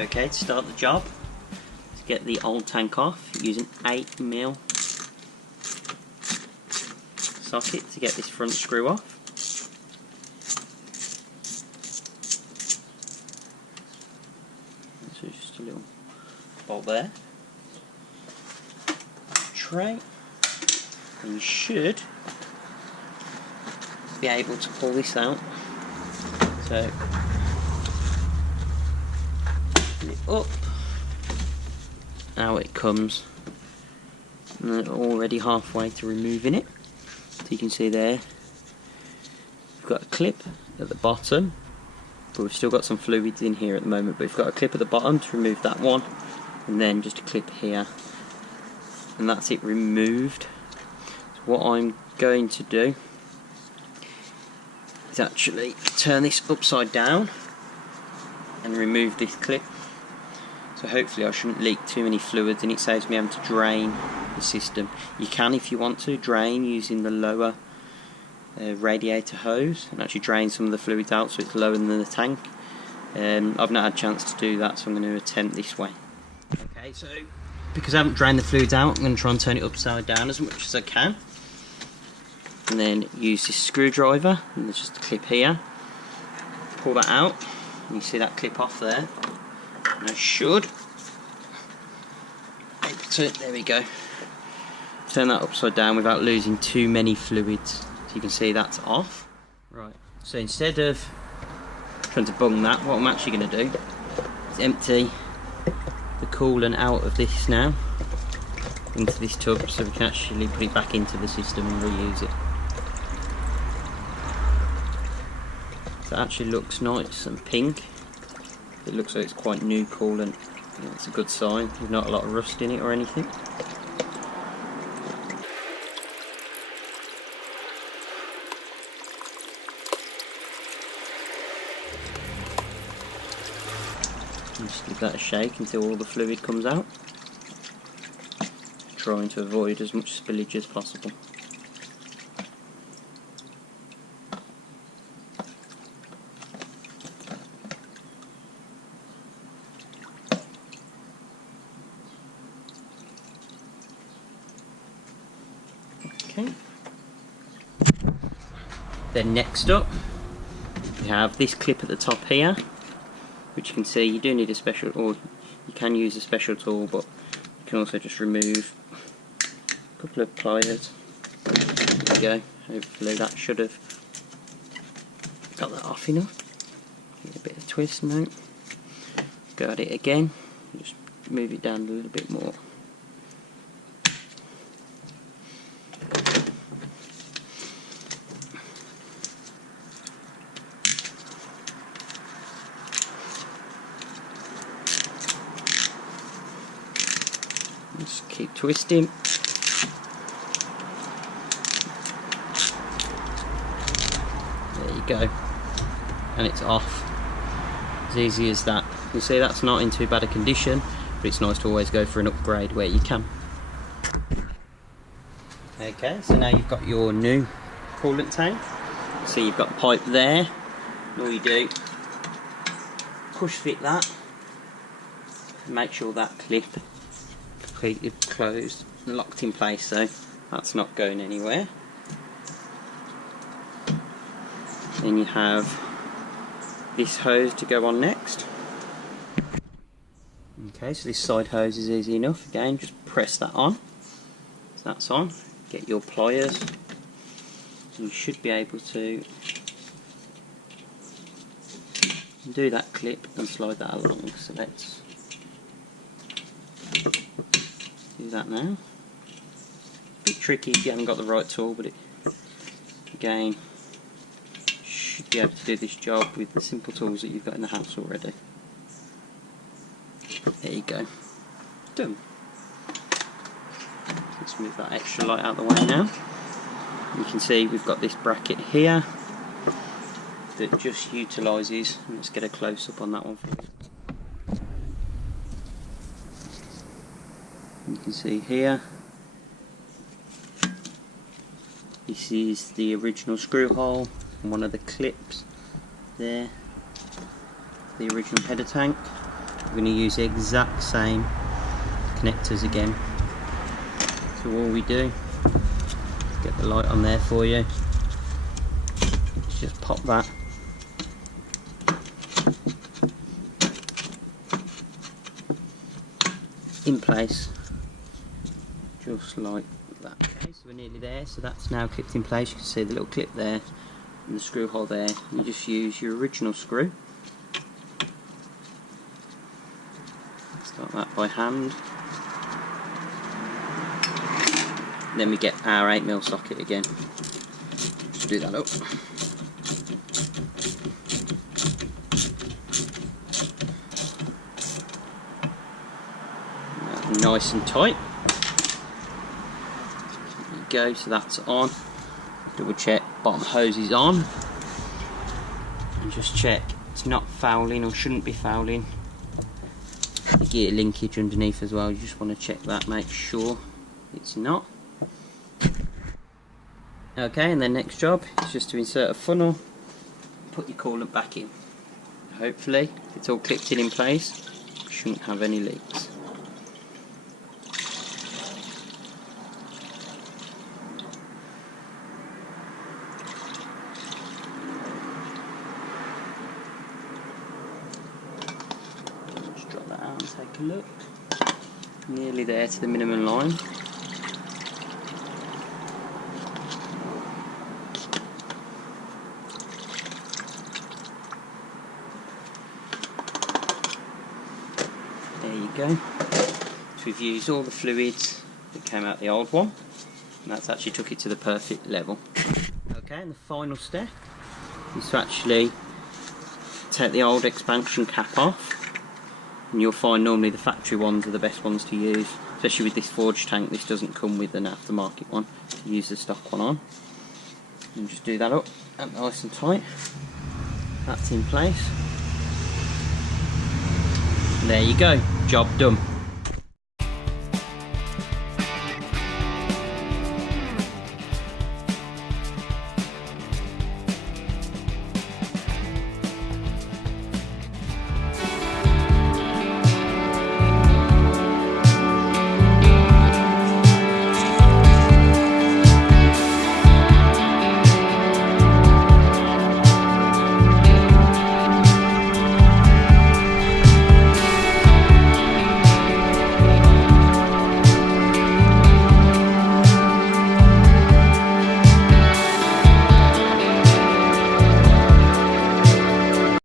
Okay, to start the job, let's get the old tank off. Use an 8mm socket to get this front screw off. So just a little bolt there. Tray, and you should be able to pull this out. So pull it up. Out it comes. And we're already halfway to removing it. So you can see there, we've got a clip at the bottom, but we've still got some fluids in here at the moment. But we've got a clip at the bottom to remove that one, and then just a clip here, and that's it removed. So what I'm going to do is actually turn this upside down and remove this clip. So hopefully I shouldn't leak too many fluids, and it saves me having to drain the system. You can, if you want to, drain using the lower radiator hose and actually drain some of the fluids out so it's lower than the tank. I've not had a chance to do that, so I'm going to attempt this way. Okay, so because I haven't drained the fluids out, I'm going to try and turn it upside down as much as I can, and then use this screwdriver, and there's just a clip here. Pull that out, and you see that clip off there. And I should be able to, there we go, turn that upside down without losing too many fluids. So you can see that's off. Right, so instead of trying to bung that, what I'm actually going to do is empty the coolant out of this now into this tub, so we can actually put it back into the system and reuse it. So it actually looks nice and pink. It looks like it's quite new coolant. That's a good sign. There's not a lot of rust in it or anything. Just give that a shake until all the fluid comes out. Trying to avoid as much spillage as possible. Okay. Then next up, we have this clip at the top here, which you can see you do need a special, or you can use a special tool, but you can also just remove a couple of pliers. There we go. Hopefully that should have got that off enough. Give it a bit of twist now. Go at it again. Just move it down a little bit more. Just keep twisting. There you go. And it's off. As easy as that. You see that's not in too bad a condition, but it's nice to always go for an upgrade where you can. Okay, so now you've got your new coolant tank. So you've got the pipe there. And all you do, push fit that. Make sure that clip completely closed and locked in place, so that's not going anywhere. Then you have this hose to go on next. Okay, so this side hose is easy enough. Again, just press that on. So that's on. Get your pliers. You should be able to do that clip and slide that along. So let's do that now. A bit tricky if you haven't got the right tool, but it again should be able to do this job with the simple tools that you've got in the house already. There you go. Done. Let's move that extra light out of the way now. You can see we've got this bracket here that just utilises, let's get a close up on that one for you. You can see here, this is the original screw hole and one of the clips there, the original header tank. We're going to use the exact same connectors again. So all we do, get the light on there for you, just pop that in place, just like that. Okay, so we're nearly there, so that's now clipped in place. You can see the little clip there and the screw hole there. You just use your original screw, start that by hand. Then we get our 8mm socket again. Just do that up. Nice and tight. There you go, so that's on. Double check bottom hose is on. And just check it's not fouling or shouldn't be fouling. The gear linkage underneath as well, you just want to check that, make sure it's not. Okay, and then next job is just to insert a funnel, put your coolant back in. Hopefully, if it's all clipped in place, you shouldn't have any leaks. Just drop that out and take a look. Nearly there to the minimum line. There you go. So we've used all the fluids that came out the old one, and that's actually took it to the perfect level. Okay, and the final step is to actually take the old expansion cap off, and you'll find normally the factory ones are the best ones to use, especially with this forge tank. This doesn't come with an aftermarket one, you use the stock one on, and just do that up and nice and tight. That's in place. There you go, job done.